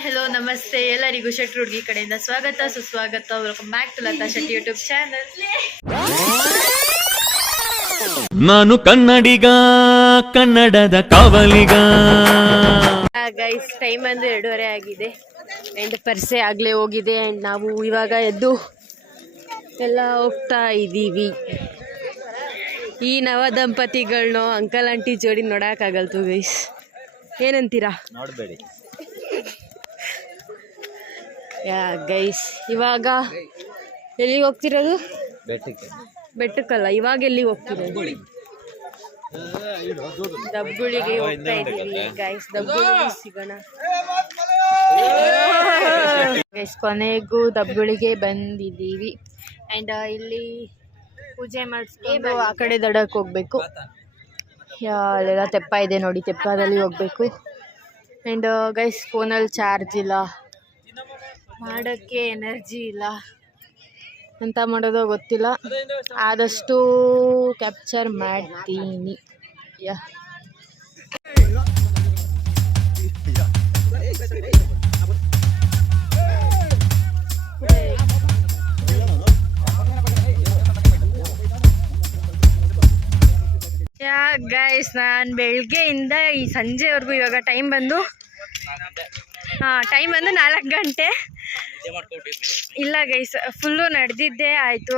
Hello ನಮಸ್ತೆ ಎಲ್ಲರಿಗೂ ಶೆಟ್ರು ಹುಡುಗಿ ಕಡೆಯಿಂದ ಸ್ವಾಗತ ಸುಸ್ವಾಗತ. Welcome back to Latha Shetty YouTube channel. ನಾನು ಕನ್ನಡಿಗ, ಕನ್ನಡದ ಕಾವಲಿಗ. ಗೈಸ್ ಟೈಮ್ ಅಂದ್ರೆ 2:30 ಆಗಿದೆ ಆ್ಯಂಡ್ ಪರ್ಸೆ ಆಗಲೇ ಹೋಗಿದೆ ಆ್ಯಂಡ್ ನಾವು ಇವಾಗ ಎದ್ದು ಎಲ್ಲ ಹೋಗ್ತಾ ಇದ್ದೀವಿ. ಈ ನವ ದಂಪತಿಗಳನ್ನೋ ಅಂಕಲ್ ಆಂಟಿ ಜೋಡಿ ನೋಡೋಕ್ಕಾಗಲ್ತು ಗೈಸ್, ಏನಂತೀರಾ? ನೋಡಬೇಡಿ ಯಾ ಗೈಸ್, ಇವಾಗ ಎಲ್ಲಿಗೆ ಹೋಗ್ತಿರೋದು? ಬೆಟ್ಟಕ್ಕಲ್ಲ, ಇವಾಗ ಎಲ್ಲಿಗೆ ಹೋಗ್ತಿರೋದು? ದಬ್ಬುಳಿಗೆ ಹೋಗ್ತಾ ಇದ್ದೀವಿ ಗೈಸ್. ದಬ್ಬುಳಿಗೆ ಸಿಗೋಣ ಗೈಸ್. ಕೊನೆಗೂ ದಬ್ಬುಳಿಗೆ ಬಂದಿದ್ದೀವಿ ಆ್ಯಂಡ್ ಇಲ್ಲಿ ಪೂಜೆ ಮಾಡಿಸ್ಕೊಂಡು ಆ ಕಡೆ ದಡಕ್ಕೆ ಹೋಗ್ಬೇಕು. ಅಲ್ಲೆಲ್ಲ ತೆಪ್ಪ ಇದೆ ನೋಡಿ, ತೆಪ್ಪದಲ್ಲಿ ಹೋಗ್ಬೇಕು. ಆ್ಯಂಡ್ ಗೈಸ್ ಫೋನಲ್ಲಿ ಚಾರ್ಜ್ ಇಲ್ಲ, ಮಾಡೋಕ್ಕೆ ಎನರ್ಜಿ ಇಲ್ಲ, ಎಂತ ಮಾಡೋದೋ ಗೊತ್ತಿಲ್ಲ. ಆದಷ್ಟು ಕ್ಯಾಪ್ಚರ್ ಮಾಡ್ತೀನಿ. ಯಾ ಗೈಸ್, ನಾನು ಬೆಳಗ್ಗೆಯಿಂದ ಈ ಸಂಜೆವರೆಗೂ, ಇವಾಗ ಟೈಮ್ ಬಂದು 4 ಗಂಟೆ ಇಲ್ಲ ಗೈಸ್, ಫುಲ್ಲು ನಡೆದಿದ್ದೇ ಆಯಿತು.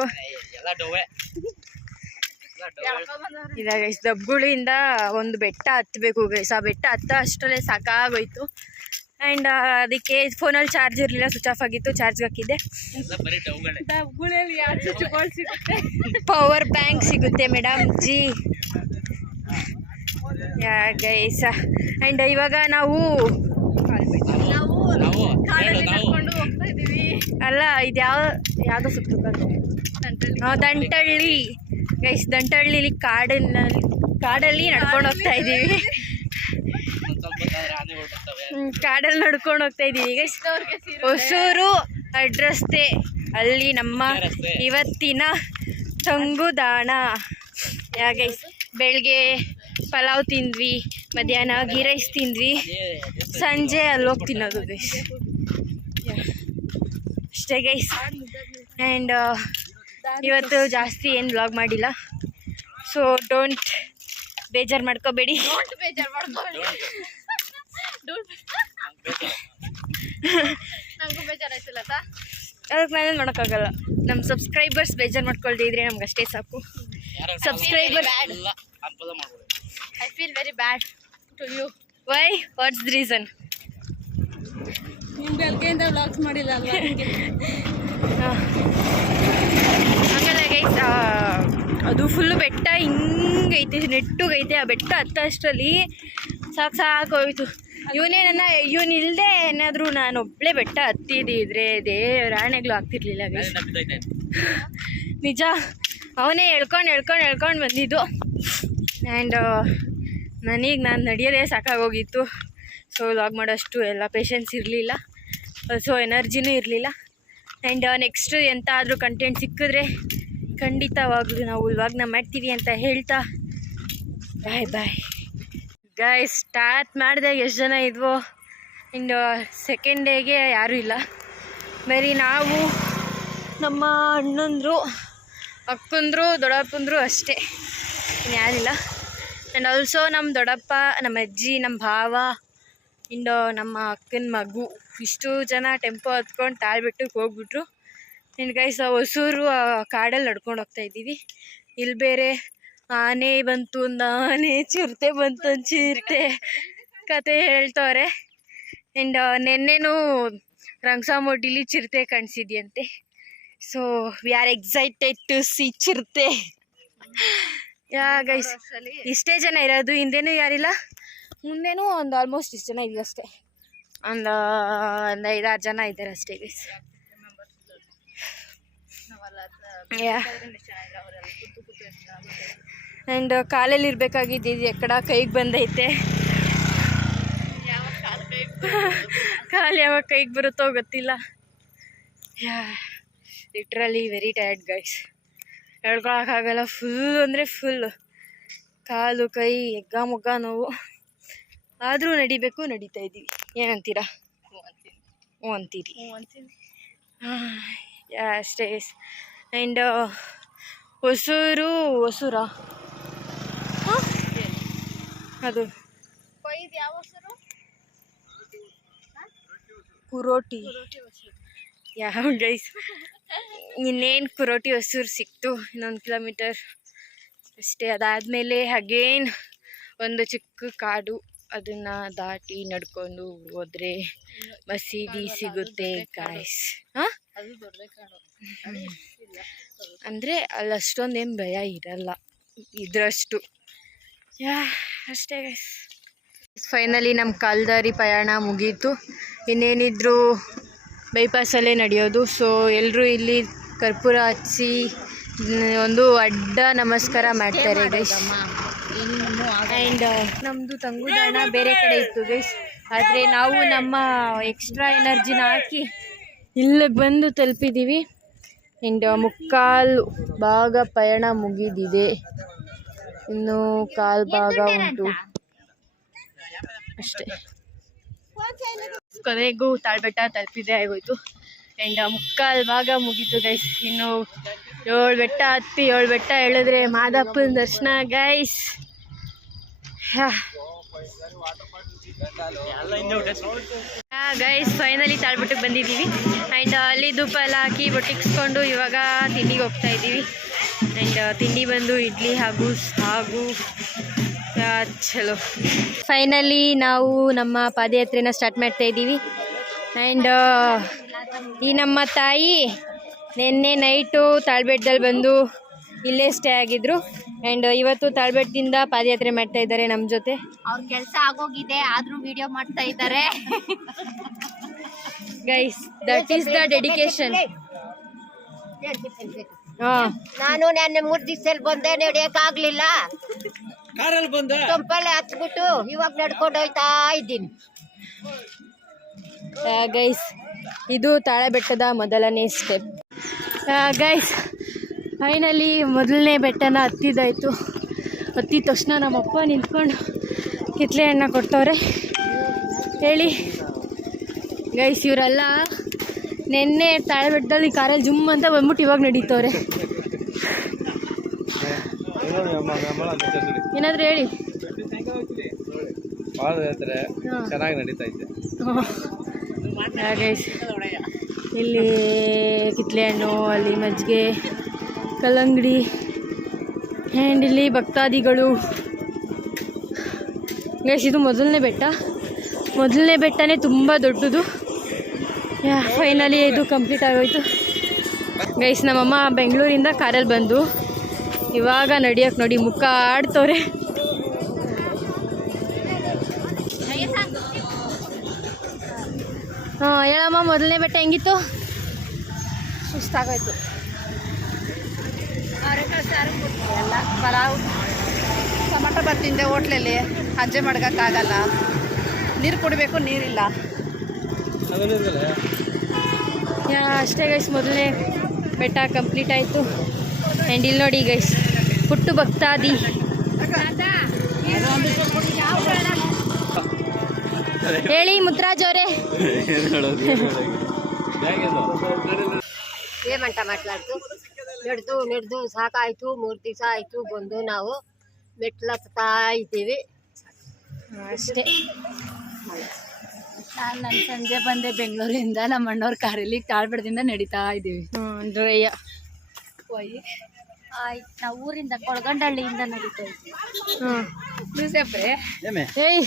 ಇಲ್ಲ ಗೈಸ್, ದಬ್ಬುಳಿಯಿಂದ ಒಂದು ಬೆಟ್ಟ ಹತ್ತಬೇಕು ಗೈಸ್. ಆ ಬೆಟ್ಟ ಅಷ್ಟರಲ್ಲೇ ಸಾಕಾಗೋಯ್ತು ಆ್ಯಂಡ್ ಅದಕ್ಕೆ ಫೋನಲ್ಲಿ ಚಾರ್ಜ್ ಇರಲಿಲ್ಲ, ಸ್ವಿಚ್ ಆಫ್ ಆಗಿತ್ತು. ಚಾರ್ಜ್ಗೆ ಹಾಕಿದ್ದೆ. ದಬ್ಬುಳಿಯಲ್ಲಿ ಯಾವ ಸ್ವಿಚ್ಗಳು ಸಿಗುತ್ತೆ? ಪವರ್ ಬ್ಯಾಂಕ್ ಸಿಗುತ್ತೆ madam G. Yeah guys, and ಇವಾಗ ನಾವು ಅಲ್ಲ, ಇದು ಯಾವುದೋ ಸುತ್ತು ದಂಟಳ್ಳಿ ಗೈಸ್. ದಂಟಳ್ಳಿ ಕಾಡಲ್ಲಿ ನಡ್ಕೊಂಡು ಹೋಗ್ತಾ ಇದ್ದೀವಿ. ಕಾಡಲ್ಲಿ ನಡ್ಕೊಂಡು ಹೋಗ್ತಾ ಇದ್ದೀವಿ ಗೈಸ್. ಹೊಸೂರು ಅಡ್ರಸ್ತೆ, ಅಲ್ಲಿ ನಮ್ಮ ಇವತ್ತಿನ ತಂಗುದಾಣ. ಯಾ ಗೈಸ್, ಬೆಳಗ್ಗೆ ಪಲಾವ್ ತಿಂದ್ವಿ, ಮಧ್ಯಾಹ್ನ ಗೀ ರೈಸ್ ತಿಂದ್ವಿ, ಸಂಜೆ ಅಲ್ಲಿ ಹೋಗಿ ತಿನ್ನೋದು ಗೈಸ್. ಅಷ್ಟೇ ಗೈಸ್. ಆ್ಯಂಡ್ ಇವತ್ತು ಜಾಸ್ತಿ ಏನು ವ್ಲಾಗ್ ಮಾಡಿಲ್ಲ, ಸೊ ಡೋಂಟ್ ಬೇಜಾರು ಮಾಡ್ಕೋಬೇಡಿ. ಅದಕ್ಕೆ ನಾನೇನು ಮಾಡೋಕ್ಕಾಗಲ್ಲ. ನಮ್ಮ ಸಬ್ಸ್ಕ್ರೈಬರ್ಸ್ ಬೇಜಾರು ಮಾಡ್ಕೊಳ್ದೇ ಇದ್ರೆ ನಮ್ಗೆ ಅಷ್ಟೇ ಸಾಕು. Subscribers I feel very bad to you. Why? What's the reason? ನಿಮ್ಮ ಬೆಳಗ್ಗೆಯಿಂದ ವ್ಲಾಗ್ಸ್ ಮಾಡಿಲ್ಲ ಅಲ್ವಾ? ಹಾಗಲ್ಲ ಗೈಸ್, ಅದು ಫುಲ್ಲು ಬೆಟ್ಟ ಹಿಂಗೈತೆ, ನೆಟ್ಟುಗೈತೆ. ಆ ಬೆಟ್ಟ ಹತ್ತಷ್ಟರಲ್ಲಿ ಸಾಕೋಯ್ತು. ಇವನು ಇಲ್ಲದೆ ಏನಾದರೂ ನಾನು ಒಬ್ಬಳೇ ಬೆಟ್ಟ ಹತ್ತಿದ್ರೆ ರಾಣೆಗಳು ಆಗ್ತಿರ್ಲಿಲ್ಲ ಗೈಸ್. ನಿಜ, ಅವನೇ ಎಳ್ಕೊಂಡು ಬಂದಿದ್ದು. ಆ್ಯಂಡ್ ನಾನು ನಡೆಯೋದೇ ಸಾಕಾಗೋಗಿತ್ತು. ಸೊ ವ್ಲಾಗ್ ಮಾಡೋಷ್ಟು ಎಲ್ಲ ಪೇಷನ್ಸ್ ಇರಲಿಲ್ಲ, ಸೊ ಎನರ್ಜಿನೂ ಇರಲಿಲ್ಲ. ಆ್ಯಂಡ್ ನೆಕ್ಸ್ಟು ಎಂತಾದರೂ ಕಂಟೆಂಟ್ ಸಿಕ್ಕಿದ್ರೆ ಖಂಡಿತವಾಗ್ಲೂ ನಾವು ವ್ಲಾಗ್ನ ಮಾಡ್ತೀವಿ ಅಂತ ಹೇಳ್ತಾ ಬಾಯ್ ಗೈಸ್. ಸ್ಟಾರ್ಟ್ ಮಾಡಿದಾಗ ಎಷ್ಟು ಜನ ಇದ್ವೋ, ಆ್ಯಂಡ್ ಸೆಕೆಂಡ್ ಡೇಗೆ ಯಾರೂ ಇಲ್ಲ, ಬರೀ ನಾವು, ನಮ್ಮ ಅಣ್ಣಂದರು, ಅಕ್ಕಂದರು, ದೊಡ್ಡಪ್ಪಂದರು ಅಷ್ಟೇ, ಇನ್ಯಾರಿಲ್ಲ. ಆ್ಯಂಡ್ ಆಲ್ಸೋ ನಮ್ಮ ದೊಡ್ಡಪ್ಪ, ನಮ್ಮ ಅಜ್ಜಿ, ನಮ್ಮ ಭಾವ, ಇಂಡು ನಮ್ಮ ಅಕ್ಕನ ಮಗು, ಇಷ್ಟು ಜನ ಟೆಂಪೋ ಹತ್ಕೊಂಡು ತಾಳ್ಬೆಟ್ಟಕ್ಕೆ ಹೋಗ್ಬಿಟ್ರು. ಆ್ಯಂಡ್ ಗೈಸ್, ಹೊಸೂರು ಕಾಡಲ್ಲಿ ನಡ್ಕೊಂಡು ಹೋಗ್ತಾಯಿದ್ದೀವಿ. ಇಲ್ಲಿ ಬೇರೆ ಆನೆ ಬಂತು ಒಂದು ಆನೆ, ಚಿರತೆ ಬಂತು ಒಂದು ಚಿರತೆ ಕತೆ ಹೇಳ್ತವ್ರೆ. ಆ್ಯಂಡ್ ನೆನ್ನೆನೂ ರಂಗಸಾಮೊಡ್ಡಿಲಿ ಚಿರತೆ ಕಾಣಿಸಿದ್ಯಂತೆ. So we are excited to see ಚಿರತೆ. ಯಾ ಗೈಸ್, ಇಷ್ಟೇ ಜನ ಇರೋದು, ಹಿಂದೆನೂ ಯಾರಿಲ್ಲ, ಮುಂದೆನೂ ಒಂದು ಆಲ್ಮೋಸ್ಟ್ ಇಷ್ಟು ಜನ ಇದೀವಿ ಅಷ್ಟೇ. ಒಂದು 5-6 ಜನ ಇದ್ದಾರೆ ಅಷ್ಟೇ ಗೈಸ್. ಆ್ಯಂಡ್ ಕಾಲಲ್ಲಿ ಇರಬೇಕಾಗಿದ್ದು ಎಕ್ಕಡ ಕೈಗೆ ಬಂದೈತೆ. ಕಾಲು ಯಾವಾಗ ಕೈಗೆ ಬರುತ್ತೋ ಗೊತ್ತಿಲ್ಲ. ಲಿಟ್ರಲಿ ವೆರಿ ಟಯರ್ಡ್ ಗೈಸ್, ಹೇಳ್ಕೊಳಕ್ಕಾಗಲ್ಲ. ಫುಲ್ ಅಂದರೆ ಫುಲ್ ಕಾಲು ಕೈ ಎಗ್ಗ ಮುಗ್ಗ ನೋವು. ಆದರೂ ನಡಿಬೇಕು, ನಡೀತಾ ಇದ್ದೀವಿ. ಏನಂತೀರಾ? ಅಂತೀರಿ. ಅಷ್ಟೇ. ಆ್ಯಂಡ್ ಹೊಸೂರಾ ಅದು ಕುರೋಟಿ. ಯಾವ ಗೈಸ್ ಇನ್ನೇನು ಕುರೋಟಿ ಹೊಸೂರು ಸಿಕ್ತು, ಇನ್ನೊಂದು ಕಿಲೋಮೀಟರ್ ಅಷ್ಟೇ. ಅದಾದಮೇಲೆ ಅಗೇನ್ ಒಂದು ಚಿಕ್ಕ ಕಾಡು, ಅದನ್ನು ದಾಟಿ ನಡ್ಕೊಂಡು ಹೋದರೆ ಮಸೀದಿ ಸಿಗುತ್ತೆ ಗಾಯ್ಸ್. ಅಂದರೆ ಅಲ್ಲಿ ಅಷ್ಟೊಂದೇನು ಭಯ ಇರಲ್ಲ ಇದ್ರಷ್ಟು. ಅಷ್ಟೇ ಗೈಸ್. ಫೈನಲಿ ನಮ್ಮ ಕಾಲ್ದಾರಿ ಪ್ರಯಾಣ ಮುಗೀತು. ಇನ್ನೇನಿದ್ರು ಬೈಪಾಸಲ್ಲೇ ನಡೆಯೋದು. ಸೊ ಎಲ್ಲರೂ ಇಲ್ಲಿ ಕರ್ಪೂರ ಹಚ್ಚಿ ಒಂದು ಅಡ್ಡ ನಮಸ್ಕಾರ ಮಾಡ್ತಾರೆ ಗೈಸ್. ಆ್ಯಂಡ್ ನಮ್ಮದು ತಂಗುದಾಣ ಬೇರೆ ಕಡೆ ಇತ್ತು ಗೈಸ್, ಆದರೆ ನಾವು ನಮ್ಮ ಎಕ್ಸ್ಟ್ರಾ ಎನರ್ಜಿನ ಹಾಕಿ ಇಲ್ಲಿಗೆ ಬಂದು ತಲುಪಿದ್ದೀವಿ. ಆ್ಯಂಡ್ ಮುಕ್ಕಾಲು ಭಾಗ ಪಯಣ ಮುಗಿದಿದೆ, ಇನ್ನು ಕಾಲು ಭಾಗ ಉಂಟು ಅಷ್ಟೇ. ಕೊನೆಗೂ ತಾಳ್ಬೆಟ್ಟ ತಲುಪಿದೆ ಆಗೋಯ್ತು. ಆ್ಯಂಡ್ ಮುಕ್ಕಾಲು ಭಾಗ ಮುಗೀತು ಗೈಸ್. ಇನ್ನು 7 ಬೆಟ್ಟ ಹತ್ತಿ 7 ಬೆಟ್ಟ ಹೇಳಿದ್ರೆ ಮಾದಪ್ಪನ ದರ್ಶನ ಗೈಸ್. ಗೈಸ್ ಫೈನಲಿ ತಾಳ್ಬೆಟ್ಟಕ್ಕೆ ಬಂದಿದ್ದೀವಿ. ಆ್ಯಂಡ್ ಅಲ್ಲಿ ಧೂಪ ಎಲ್ಲ ಹಾಕಿ ಬೊಟ್ಟಿಕ್ಸ್ಕೊಂಡು ಇವಾಗ ತಿಂಡಿಗೆ ಹೋಗ್ತಾ ಇದ್ದೀವಿ. ಆ್ಯಂಡ್ ತಿಂಡಿ ಬಂದು ಇಡ್ಲಿ ಹಾಗೂ ಚಲೋ. ಫೈನಲಿ ನಾವು ನಮ್ಮ ಪಾದಯಾತ್ರೆನ ಸ್ಟಾರ್ಟ್ ಮಾಡ್ತಾ ಇದ್ದೀವಿ. ಆ್ಯಂಡ್ ಈ ನಮ್ಮ ತಾಯಿ ನಿನ್ನೆ ನೈಟು ತಾಳ್ಬೆಟ್ಟದಲ್ಲಿ ಬಂದು ಇಲ್ಲೇ ಸ್ಟೇ ಆಗಿದ್ರು. ಆ್ಯಂಡ್ ಇವತ್ತು ತಾಳ್ಬೆಟ್ಟದಿಂದ ಪಾದಯಾತ್ರೆ ಮಾಡ್ತಾ ಇದ್ದಾರೆ ನಮ್ಮ ಜೊತೆ. ಅವ್ರ ಕೆಲಸ ಆಗೋಗಿದೆ, ಆದ್ರೂ ವಿಡಿಯೋ ಮಾಡ್ತಾ ಇದ್ದಾರೆ guys. That is the dedication. ನಾನು ನೆನ್ನೆ 3 ದಿವಸದಲ್ಲಿ ಬಂದೆ, ನಡೆಯಕ್ಕಾಗ್ಲಿಲ್ಲ. ಟೊಂಪಲ್ಲಿ ಹತ್ಬಿಟ್ಟು ಇವಾಗ ನಡ್ಕೊಂಡು ಹೋಯ್ತಾ ಇದ್ದೀನಿ ಗೈಸ್. ಇದು ತಾಳಬೆಟ್ಟದ ಮೊದಲನೇ ಸ್ಟೆಪ್ ಗೈಸ್. ಫೈನಲಿ ಮೊದಲನೇ ಬೆಟ್ಟನ ಹತ್ತಿದ್ದಾಯಿತು. ಹತ್ತಿದ ತಕ್ಷಣ ನಮ್ಮಪ್ಪ ನಿಂತ್ಕೊಂಡು ಕಿತ್ಲೆ ಹಣ್ಣು ಕೊಡ್ತವ್ರೆ. ಹೇಳಿ ಗೈಸ್, ಇವರೆಲ್ಲ ನಿನ್ನೆ ತಾಳಬೆಟ್ಟದಲ್ಲಿ ಕಾರಲ್ಲಿ ಜುಮ್ ಅಂತ ಬಂದ್ಬಿಟ್ಟು ಇವಾಗ ನಡೀತವ್ರೆ. ಏನಾದರೂ ಹೇಳಿ. ಚೆನ್ನಾಗಿ ನಡೀತಾ ಇದೆ ಗೈಸ್. ಇಲ್ಲಿ ಕಿತ್ಲೆ ಹಣ್ಣು, ಅಲ್ಲಿ ಮಜ್ಜಿಗೆ, ಕಲ್ಲಂಗಡಿ, ಆ್ಯಂಡ್ ಇಲ್ಲಿ ಭಕ್ತಾದಿಗಳು ಗೈಸ್. ಇದು ಮೊದಲನೇ ಬೆಟ್ಟನೇ ತುಂಬ ದೊಡ್ಡದು. ಫೈನಲಿ ಇದು ಕಂಪ್ಲೀಟ್ ಆಗೋಯ್ತು ಗೈಸ್. ನಮ್ಮಮ್ಮ ಬೆಂಗಳೂರಿಂದ ಕಾರಲ್ಲಿ ಬಂದು ಇವಾಗ ನಡಿಯೋಕೆ ನೋಡಿ ಮುಖ ಆಡ್ತವ್ರೆ. ಹೇಳಮ್ಮ, ಮೊದಲನೇ ಬೆಟ್ಟ ಹೆಂಗಿತ್ತು? ಸುಸ್ತಾಗೋಯ್ತು. ಎಲ್ಲ ಪಲಾವ್ ಟೊಮಟೊ ಬಾತ್ ತಿಂದೆ ಹೋಟ್ಲಲ್ಲಿ. ಅಜ್ಜೆ ಮಡ್ಗೋಕ್ಕಾಗಲ್ಲ, ನೀರು ಕುಡಿಬೇಕು, ನೀರಿಲ್ಲ. ಅಷ್ಟೇ ಗೈಸ್, ಮೊದಲನೇ ಬೆಟ್ಟ ಕಂಪ್ಲೀಟ್ ಆಯಿತು. ಆ್ಯಂಡ್ ಇಲ್ಲಿ ನೋಡಿ ಗೈಸ್, ಪುಟ್ಟು ಭಕ್ತಾದಿ. ಹೇಳಿ ಮುತ್ರಾಜ್ ಅವರೇ. ಏಮಂಟ ಮಾತಾಡ್ತು. ನಡೆದು ಸಾಕಾಯ್ತು. 3 ದಿವಸ ಆಯ್ತು ಬಂದು ನಾವು ಮೆಟ್ಲತ್ತಾ ಇದ್ದೀವಿ ಅಷ್ಟೇ. ನಾನು ಸಂಜೆ ಬಂದೆ ಬೆಂಗಳೂರಿಂದ. ನಮ್ಮ ಅಣ್ಣವ್ರ ಕಾರಲ್ಲಿ ತಾಳ್ಬೆಟ್ಟದಿಂದ ನಡೀತಾ ಇದ್ದೀವಿ. ಡ್ರೈಯ ಆಯ್ತು. ನಾವು ಊರಿಂದ ಕೊಳಗಂಡಳ್ಳಿಯಿಂದ ನಡೀತಾ ಇದ್ದೀವಿ. ಏಯ್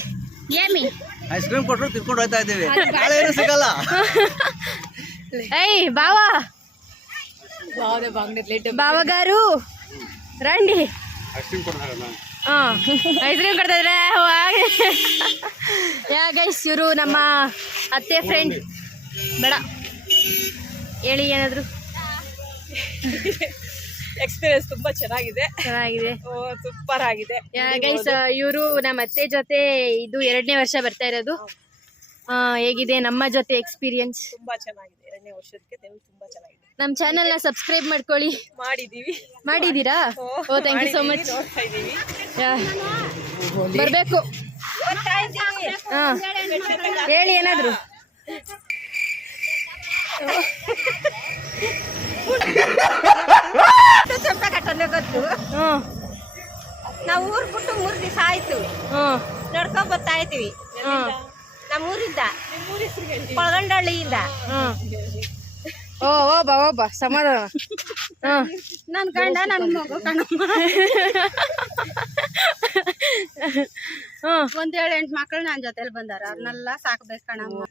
ಏಮಿ ಐಸ್ ಕ್ರೀಮ್ ಕೊಟ್ಟರು ತಿನ್ಕೊಂಡು ಹೋಗ್ತಾ ಇದ್ದೀವಿ. ಸಿಗಲ್ಲ. ಏಯ್ ಬಾವಾ ಬಾವಗಾರು ರಂಡಿ. ಐಸ್ ಕ್ರೀಮ್ ಕೊಡ್ತಾ ಇದ್ರೆ ಗೈಸ್. ಇವರು ನಮ್ಮ ಅತ್ತೆ ಫ್ರೆಂಡ್. ಬೇಡ ಹೇಳಿ ಏನಾದ್ರು. ಎಕ್ಸ್ಪೀರಿಯನ್ಸ್ ತುಂಬಾ ಚೆನ್ನಾಗಿದೆ. ಸೂಪರ್ ಆಗಿದೆ ಗೈಸ್. ಇವರು ನಮ್ಮ ಅತ್ತೆ ಜೊತೆ ಇದು 2ನೇ ವರ್ಷ ಬರ್ತಾ ಇರೋದು. ಹೇಗಿದೆ ನಮ್ಮ ಜೊತೆ ಎಕ್ಸ್ಪೀರಿಯನ್ಸ್? ತುಂಬಾ ಚೆನ್ನಾಗಿದೆ. 2ನೇ ವರ್ಷಕ್ಕೆ ತುಂಬಾ ಚೆನ್ನಾಗಿದೆ. ನಮ್ಮ ಚಾನೆಲ್ನ ಸಬ್ಸ್ಕ್ರೈಬ್ ಮಾಡ್ಕೊಳ್ಳಿ. ಮಾಡಿದ್ದೀರಾ? ಓ ಥ್ಯಾಂಕ್ ಯು ಸೋ ಮಚ್. ಬರಬೇಕು. ಹೇಳಿ ಏನಾದ್ರು. 3 ದಿವಸ ಆಯ್ತು ಹ್ಞೂ ನಡ್ಕೊಂಡ್ ಬರ್ತಾ ಇದ್ದೀವಿ ಹ್ಞೂ ನಮ್ಮೂರಿಂದ ಕೊಳಗಂಡಳ್ಳಿಯಿಂದ. ಓ ಬಾ ಸಮಾಧಾನ. ಹಾಂ ನನ್ ಗಂಡ ನನ್ ಮಗು ಕಣಮ್ಮ. ಹಾಂ 7-8 ಮಕ್ಳು ನನ್ನ ಜೊತೆಲಿ ಬಂದಾರ. ಅವ್ರನ್ನೆಲ್ಲ ಸಾಕ್ಬೇಕು ಕಣಮ್ಮ.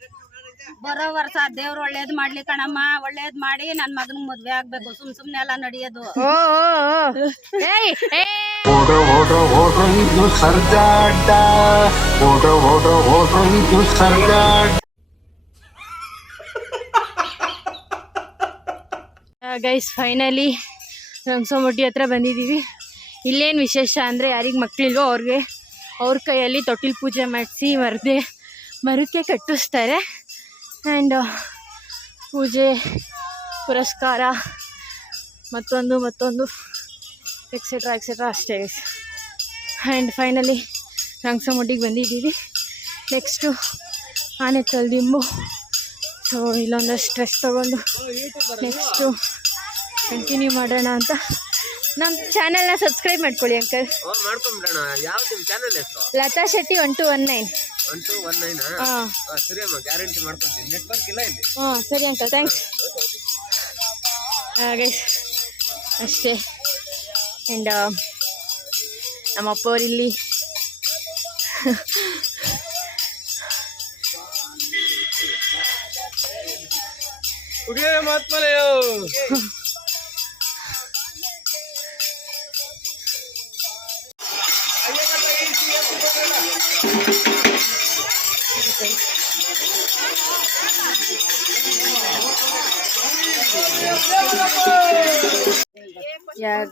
ಬರೋ ವರ್ಷ ದೇವ್ರು ಒಳ್ಳೇದ್ ಮಾಡ್ಲಿ ಕಣಮ್ಮ. ಒಳ್ಳೇದ್ ಮಾಡಿ ನನ್ ಮಗನ್ ಮದ್ವೆ ಆಗ್ಬೇಕು. ಸುಮ್ನೆ ಎಲ್ಲ ನಡೆಯೋದು. ಓ ಏಯ್ ಇದು ಸರ್ಜಾಟ ಇದು ಸರ್ಜಾಟ. ಗೈಸ್ ಫೈನಲಿ ರಂಗಸಮುಡ್ಡಿ ಹತ್ರ ಬಂದಿದ್ದೀವಿ. ಇಲ್ಲೇನು ವಿಶೇಷ ಅಂದರೆ ಯಾರಿಗೆ ಮಕ್ಕಳಿಲ್ವೋ ಅವ್ರ ಕೈಯಲ್ಲಿ ತೊಟ್ಟಿಲು ಪೂಜೆ ಮಾಡಿಸಿ ಮರಕ್ಕೆ ಕಟ್ಟಿಸ್ತಾರೆ. ಆ್ಯಂಡ್ ಪೂಜೆ ಪುರಸ್ಕಾರ ಮತ್ತೊಂದು ಎಕ್ಸೆಟ್ರಾ ಅಷ್ಟೇ ಗೈಸ್. ಆ್ಯಂಡ್ ಫೈನಲಿ ರಂಗಸಮುಡ್ಡಿಗೆ ಬಂದಿದ್ದೀವಿ. ನೆಕ್ಸ್ಟು ಆನೆ ತಲೆದಿಂಬು. ಸೊ ಇಲ್ಲೊಂದಷ್ಟು ಸ್ಟ್ರೆಸ್ ತೊಗೊಂಡು ನೆಕ್ಸ್ಟು ಕಂಟಿನ್ಯೂ ಮಾಡೋಣ ಅಂತ. ನಮ್ಮ ಚಾನಲ್ನ ಸಬ್ಸ್ಕ್ರೈಬ್ ಮಾಡ್ಕೊಳ್ಳಿ ಅಂಕಲ್. ಮಾಡ್ಕೊಂಬಿಡೋಣ. ಯಾವ್ದು ನಿಮ್ಮ ಚಾನಲ್ ಹೆಸರು? ಲತಾ ಶೆಟ್ಟಿ 1219. 1219. ಹಾಂ ಸರಿ ಅಮ್ಮ, ಗ್ಯಾರಂಟಿ ಮಾಡ್ಕೊತೀನಿ. ನೆಟ್ವರ್ಕ್ ಇಲ್ಲ ಇಲ್ಲಿ. ಹಾಂ ಸರಿ ಅಂಕಲ್, ಥ್ಯಾಂಕ್ಸ್. ಗೈಸ್ ಅಷ್ಟೇ. ಆ್ಯಂಡ್ ನಮ್ಮ ಅಪ್ಪವ್ರು ಇಲ್ಲಿ ಕುಡಿಯೋ ಮಾತ್ಮಲೆಯೋ.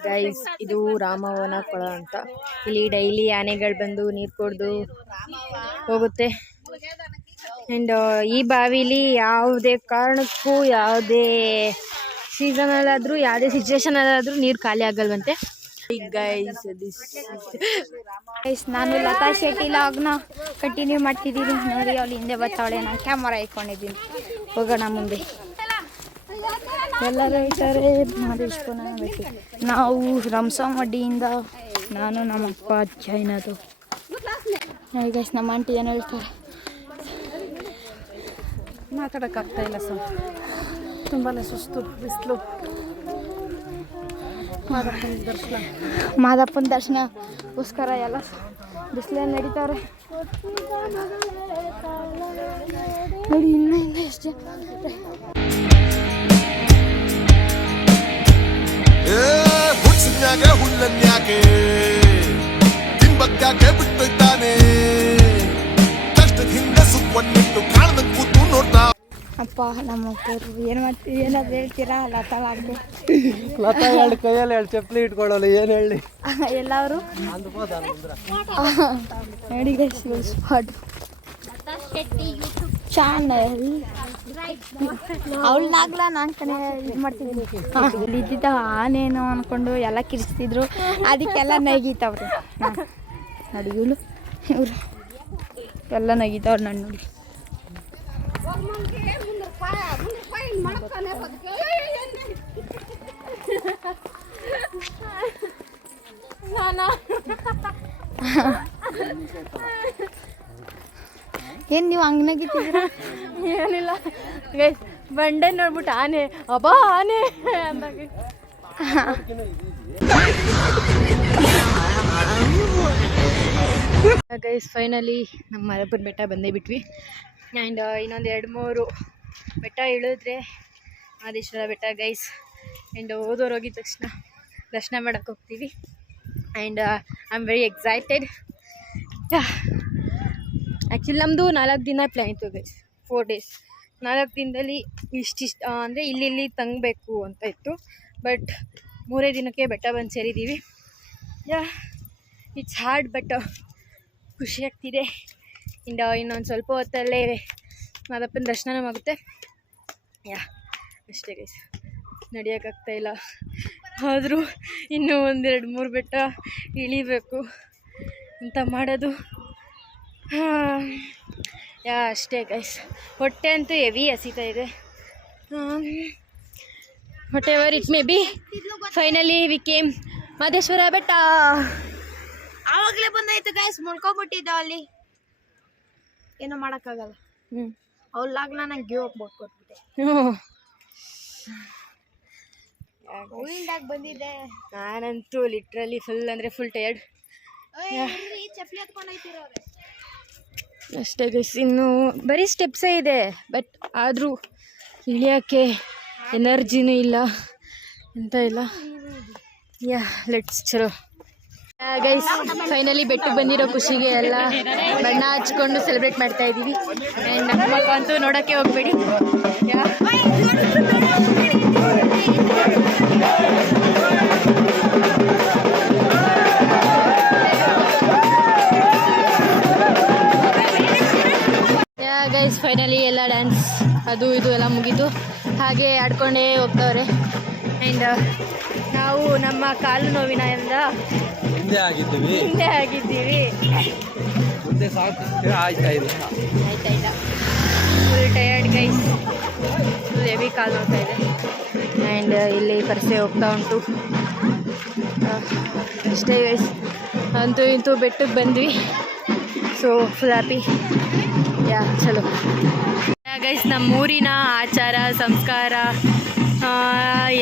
ಗೈಸ್ ಇದು ರಾಮವನ ಕೊಳ ಅಂತ. ಇಲ್ಲಿ ಡೈಲಿ ಆನೆಗಳು ಬಂದು ನೀರು ಕುಡಿದು ಹೋಗುತ್ತೆ. ಆ್ಯಂಡ್ ಈ ಬಾವಿಲಿ ಯಾವುದೇ ಕಾರಣಕ್ಕೂ ಯಾವುದೇ ಸೀಸನಲ್ಲಾದರೂ ಯಾವುದೇ ಸಿಚುವೇಶನಲ್ಲಾದರೂ ನೀರು ಖಾಲಿ ಆಗಲ್ವಂತೆ. ಗೈಸ್ ನಾನು ಲತಾ ಶೆಟ್ಟಿ ಲಾಗ್ನ ಕಂಟಿನ್ಯೂ ಮಾಡ್ತಿದ್ದೀನಿ. ನೋಡಿ ಅವಳು ಹಿಂದೆ ಬರ್ತಾವಳೆ, ನಾನು ಕ್ಯಾಮರಾ ಇಟ್ಕೊಂಡಿದ್ದೀನಿ. ಹೋಗೋಣ ಮುಂದೆ. ಎಲ್ಲರೂ ಹೇಳ್ತಾರೆ ಮಹದೇಶ್ವರನ ಬೇಕು. ನಾವು ರಂಗಸಮುಡ್ಡಿಯಿಂದ ನಾನು ನಮ್ಮ ಅಪ್ಪ ಚೈನದು. ನೋಡಿ ಗೈಸ್ ನಮ್ಮ ಆಂಟಿ ಏನು ಹೇಳ್ತಾರೆ. ಮಾತಾಡೋಕ್ಕಾಗ್ತಾಯಿಲ್ಲ ಸರ್, ತುಂಬಾ ಸುಸ್ತು, ಬಿಸಿಲು. ಮಾದಪ್ಪನ ದರ್ಶನಗೋಸ್ಕರ ಎಲ್ಲ ಬಿಸಿಲಲ್ಲಿ ನಡೀತಾರೆ ನೋಡಿ. ಇನ್ನೂ ಎಷ್ಟು ಹುಚ್ಚಿನ್ಯಾಗೆ ಹುಲ್ಲನ್ಯಾಕೆ ತಿಂಬಕ್ಕಾಗೆ ಬಿಟ್ಟೊಯ್ತಾನೆ. ಕಷ್ಟದ ಹಿಂದೆ ಸುಮ್ಮನಿಟ್ಟು ಕಾಣದಂಗೆ ಕೂತು ನೋಡ್ತಾ. ಅಪ್ಪ ನಮ್ಮ ಅಪ್ಪರು ಏನಾದ್ರು ಹೇಳ್ತೀರಾ ಲತಾ ಲಾಗ್ಗೆ? ಲತಾ ಹೇಳಿ ಕೈಯಲ್ಲಿ ಹೇಳಿ ಚಪ್ಪಲಿ ಇಟ್ಕೊಳ್ಳಲ್ಲ. ಏನು ಹೇಳಿ ಎಲ್ಲವರು ನೋಡಿ ಗೈಸ್ ಸ್ಪಾಟ್ ಚಾನಲ್ ಅವಳನ್ನಾಗ್ಲ ನಾನು ಕಣೆ ಇದು ಮಾಡ್ತಿದ್ದೀನಿ. ಇಲ್ಲಿ ಇದ್ದಿದ್ದ ಆನೇನೋ ಅಂದ್ಕೊಂಡು ಎಲ್ಲ ಕಿರಿಸ್ತಿದ್ರು, ಅದಕ್ಕೆಲ್ಲ ನಗೀತವ್ರು. ನೋಡಿ ಇವರು ಎಲ್ಲ ನಗೀತವ್ರು ನಾನು ನೋಡಿ. ಏನು ನೀವು ಹಂಗೆ ನಗೀತಿದ್ದೀರಾ? ಏನಿಲ್ಲ ಗೈಸ್, ಬಂಡೆ ನೋಡ್ಬಿಟ್ಟು ಆನೆ ಅಬ್ಬಾ ಆನೆ ಅಂದಾಗ ಗೈಸ್ ಫೈನಲಿ ನಮ್ಮ ಮಲಪುರ ಬೆಟ್ಟ ಬಂದೇ ಬಿಟ್ವಿ. ಆ್ಯಂಡ್ ಇನ್ನೊಂದು 2-3 ಬೆಟ್ಟ ಇಳಿದ್ರೆ ಮಹದೇಶ್ವರ ಬೆಟ್ಟ ಗೈಸ್. ಆ್ಯಂಡ್ ಹೋದವ್ರು ಹೋಗಿದ ತಕ್ಷಣ ದರ್ಶನ ಮಾಡೋಕ್ಕೆ ಹೋಗ್ತೀವಿ. And I am very excited. Actually ನಮ್ಮದು 4 ದಿನ ಪ್ಲ್ಯಾನ್ ಇತ್ತು ಗೈಸ್, 4 ಡೇಸ್. 4 ದಿನದಲ್ಲಿ ಇಷ್ಟಿಷ್ಟು ಅಂದರೆ ಇಲ್ಲಿ ತಂಗಬೇಕು ಅಂತ ಇತ್ತು. ಬಟ್ 3 ದಿನಕ್ಕೆ ಬೆಟ್ಟ ಬಂದು ಸೇರಿದ್ದೀವಿ. ಇಟ್ಸ್ ಹಾರ್ಡ್ ಬಟ್ ಖುಷಿ ಆಗ್ತಿದೆ. ಇನ್ನೊಂದು ಸ್ವಲ್ಪ ಹೊತ್ತಲ್ಲೇ ಮಾದಪ್ಪನ ದರ್ಶನ ಆಗುತ್ತೆ. ಅಷ್ಟೇ ಗೈಸ್, ನಡೆಯೋಕ್ಕಾಗ್ತಾಯಿಲ್ಲ. ಆದರೂ ಇನ್ನೂ 1-2-3 ಬೆಟ್ಟ ಇಳಿಬೇಕು ಅಂತ ಮಾಡೋದು. ಅಷ್ಟೇ ಗೈಸ್, ಹೊಟ್ಟೆ ಅಂತೂ ಹೆವಿ ಹಸಿತಾ ಇದೆ. What ever it may be, finally we came Mahadeshwara ಬೆಟ್ಟ. ಆವಾಗಲೇ ಬಂದಾಯ್ತು ಗೈಸ್, ಮುಳ್ಕೊಬಿಟ್ಟಿದ್ದ ಅಲ್ಲಿ, ಏನೋ ಮಾಡೋಕ್ಕಾಗಲ್ಲ. ಅವ್ಲಾಗ ನಂಗೆ ಗಿವ್ ಅಪ್ ಕೊಟ್ಬಿಟ್ಟೆ. ಬಂದಿದ್ದೆ ನಾನಂತೂ ಲಿಟ್ರಲಿ ಫುಲ್ ಅಂದರೆ ಫುಲ್ ಟಯರ್ಡ್. ಅಷ್ಟೇ ಗೈಸ್, ಇನ್ನು ಬರೀ ಸ್ಟೆಪ್ಸೇ ಇದೆ, ಬಟ್ ಆದರೂ ಇಳಿಯೋಕ್ಕೆ ಎನರ್ಜಿನೂ ಇಲ್ಲ ಅಂತ ಇಲ್ಲ. ಯಾ ಲೆಟ್ಸ್ ಚಲೋ ಗೈಸ್. ಫೈನಲಿ ಬೆಟ್ಟಕ್ಕೆ ಬಂದಿರೋ ಖುಷಿಗೆ ಎಲ್ಲ ಬಣ್ಣ ಹಚ್ಕೊಂಡು ಸೆಲೆಬ್ರೇಟ್ ಮಾಡ್ತಾ ಇದ್ದೀವಿ. ಆ್ಯಂಡ್ ನಮ್ಮ ಮಕ್ಕ ಅಂತೂ ನೋಡೋಕ್ಕೆ ಹೋಗ್ಬೇಡಿ. ಗೈಸ್ ಫೈನಲಿ ಎಲ್ಲ ಡ್ಯಾನ್ಸ್ ಅದು ಇದು ಎಲ್ಲ ಮುಗೀತು. ಹಾಗೆ ಆಡ್ಕೊಂಡೇ ಹೋಗ್ತವ್ರೆ. ಆ್ಯಂಡ್ ನಾವು ನಮ್ಮ ಕಾಲು ನೋವಿನಿಂದ ಹಿಂದೆ ಆಗಿದ್ದೀವಿ. ಮುಂದೆ ಆಯ್ತಾ ಇಲ್ಲ full tired guys, full heavy ಕಾಲು ನೋಡ್ತಾ ಇದೆ. ಆ್ಯಂಡ್ ಇಲ್ಲಿ ಪರ್ಸೆ ಹೋಗ್ತಾ ಉಂಟು. ಅಷ್ಟೇ ಗೈಸ್, ಅಂತೂ ಇಂತೂ ಬೆಟ್ಟಕ್ಕೆ ಬಂದ್ವಿ. So full happy. ಯಾ ಚಲೋ ಗೈಸ್. ನಮ್ಮ ಊರಿನ ಆಚಾರ ಸಂಸ್ಕಾರ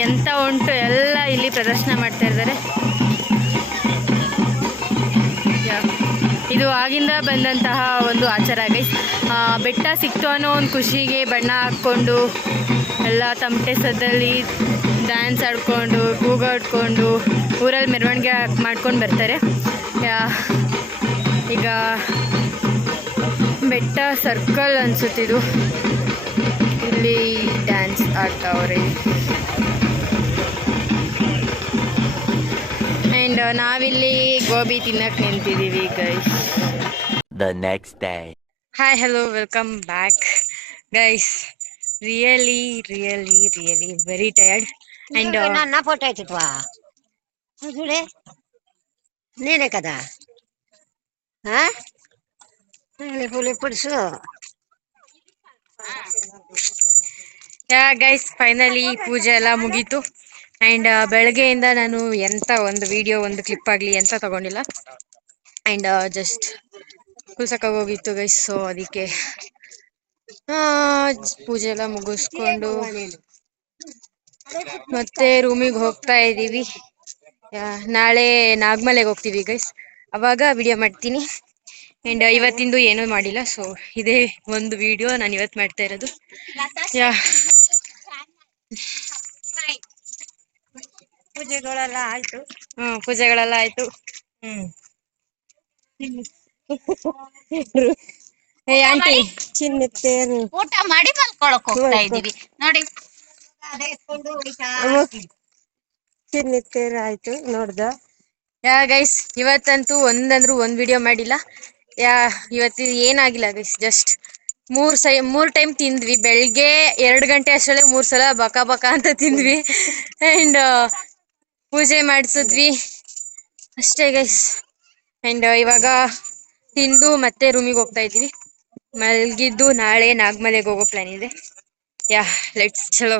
ಎಂತ ಉಂಟು ಎಲ್ಲ ಇಲ್ಲಿ ಪ್ರದರ್ಶನ ಮಾಡ್ತಾ ಇದ್ದಾರೆ. ಇದು ಆಗಿಂದ ಬಂದಂತಹ ಒಂದು ಆಚಾರ ಗೈಸ್. ಬೆಟ್ಟ ಸಿಕ್ತು ಅನ್ನೋ ಒಂದು ಖುಷಿಗೆ ಬಣ್ಣ ಹಾಕ್ಕೊಂಡು ಎಲ್ಲ ತಮಟೆ ಸದ್ದಲ್ಲಿ ಡ್ಯಾನ್ಸ್ ಆಡ್ಕೊಂಡು ಕೂಗಾಡ್ಕೊಂಡು ಊರಲ್ಲಿ ಮೆರವಣಿಗೆ ಮಾಡ್ಕೊಂಡು ಬರ್ತಾರೆ. ಈಗ ಬೆಟ್ಟ ಸರ್ಕಲ್ ಅನ್ಸುತ್ತಿದ್ದು, ಇಲ್ಲಿ ಡ್ಯಾನ್ಸ್ ಆಡ್ತಾವ್ರೆ. ಆ್ಯಂಡ್ ನಾವಿಲ್ಲಿ ಗೋಬಿ ತಿನ್ನಕ್ಕೆ ನಿಂತಿದ್ದೀವಿ guys. The next day. Hi hello welcome back guys. Really very tired. And నా ఫోటో అవుతుందివా చూడే నేనే కదా పులుసు ಯಾ ಗೈಸ್ ಫೈನಲಿ ಪೂಜೆ ಎಲ್ಲ ಮುಗೀತು. ಆ್ಯಂಡ್ ಬೆಳಗ್ಗೆಯಿಂದ ನಾನು ಎಂಥ ಒಂದು ವಿಡಿಯೋ ಒಂದು ಕ್ಲಿಪ್ ಆಗಲಿ ಎಂತ ತಗೊಂಡಿಲ್ಲ. ಆ್ಯಂಡ್ ಜಸ್ಟ್ ಕುಲ್ಸಕ್ಕಾಗಿ ಹೋಗಿತ್ತು ಗೈಸ್. ಸೊ ಅದಕ್ಕೆ ಪೂಜೆ ಎಲ್ಲ ಮುಗಿಸ್ಕೊಂಡು ಮತ್ತೆ ರೂಮಿಗೆ ಹೋಗ್ತಾ ಇದ್ದೀವಿ. ನಾಳೆ ನಾಗಮಲೆಗೆ ಹೋಗ್ತೀವಿ ಗೈಸ್, ಅವಾಗ ವಿಡಿಯೋ ಮಾಡ್ತೀನಿ. ಆ್ಯಂಡ್ ಇವತ್ತಿಂದು ಏನೂ ಮಾಡಿಲ್ಲ. ಸೊ ಇದೇ ಒಂದು ವಿಡಿಯೋ ನಾನು ಇವತ್ತು ಮಾಡ್ತಾ ಇರೋದು. ಯಾ ಪೂಜೆಗಳೆಲ್ಲ ಆಯ್ತು. ಪೂಜೆಗಳೆಲ್ಲ ಆಯ್ತು. ಆಂಟಿ ಚಿನ್ನತ್ತೇರು ಊಟ ಮಾಡಿ ಮಲ್ಕೊಳಕ್ ಹೋಗ್ತಾ ಇದೀವಿ ನೋಡಿ. ಚಿನ್ನತ್ತೇರು ಆಯ್ತು ನೋಡ್ದ. ಯಾ ಗೈಸ್ ಇವತ್ತಂತೂ ಒಂದ್ ವಿಡಿಯೋ ಮಾಡಿಲ್ಲ. ಇವತ್ತು ಏನಾಗಿಲ್ಲ ಗೈಸ್, ಜಸ್ಟ್ ಮೂರ್ ಟೈಮ್ ತಿಂದ್ವಿ. ಬೆಳಿಗ್ಗೆ 2 ಗಂಟೆ ಅಷ್ಟರಲ್ಲೇ 3 ಸಲ ಬಕ ಅಂತ ತಿಂದ್ವಿ. ಆ್ಯಂಡ್ ಪೂಜೆ ಮಾಡಿಸಿದ್ವಿ ಅಷ್ಟೇ ಗೈಸ್. ಆ್ಯಂಡ್ ಇವಾಗ ತಿಂದು ಮತ್ತೆ ರೂಮಿಗೆ ಹೋಗ್ತಾ ಇದ್ದೀವಿ. ಮಲಗಿದ್ದು ನಾಳೆ ನಾಗಮಲೆಗೆ ಹೋಗೋ ಪ್ಲಾನ್ ಇದೆ. ಯಾ ಲೆಟ್ಸ್ ಚಲೋ.